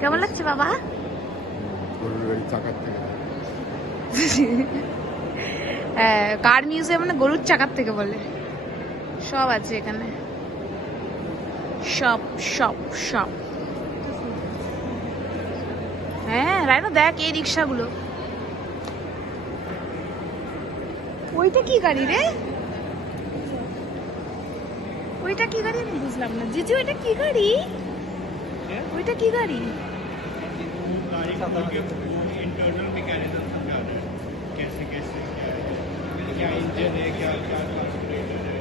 কেমন লাগছে বাবা? কার মিউজিয়াম মানে গরুর চাকার থেকে বলে। সব আছে এখানে, সব সব সব। হ্যাঁ রাইনো দেখ এই রিক্সাগুলো। ওইটা কি গাড়ি রে? ওইটা কি গাড়ি আমি বুঝলাম না। জিজু ওইটা কি গাড়ি? ওইটা কি গাড়ি? इंटरनल मैकेनिज्म समझा रहे हैं कैसे कैसे क्या इंजन है क्या क्या कार्बोरेटर है।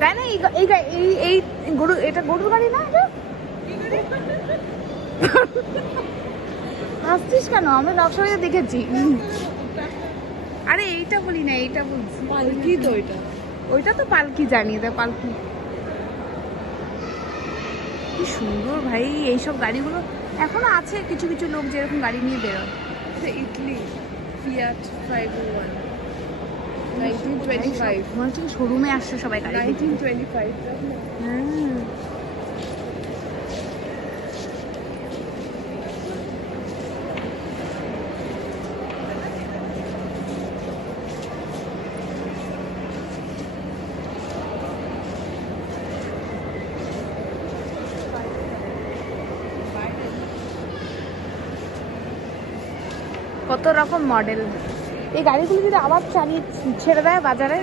তাই না? এই গরু, এটা গরুর গাড়ি না? এটা হাসছিস কেন? আমরা নকশাতে দেখেছি। আরে এইটা বলি না, এইটা বলছি। পালকি তো ওইটা। ওইটা তো পালকি, জানি এটা পালকি। কি সুন্দর ভাই এইসব গাড়িগুলো। এখনো আছে কিছু কিছু লোক যেরকম গাড়ি নিয়ে বেরোয়। ইটলি ফিয়াট 501 1925 মনে হচ্ছে শোরুমে আসছে সবাই গাড়ি দেখতে। 1925 হুম। কত রকম মডেল। এই গাড়িগুলো যদি আবার চালিয়ে ছেড়ে দেয় বাজারে,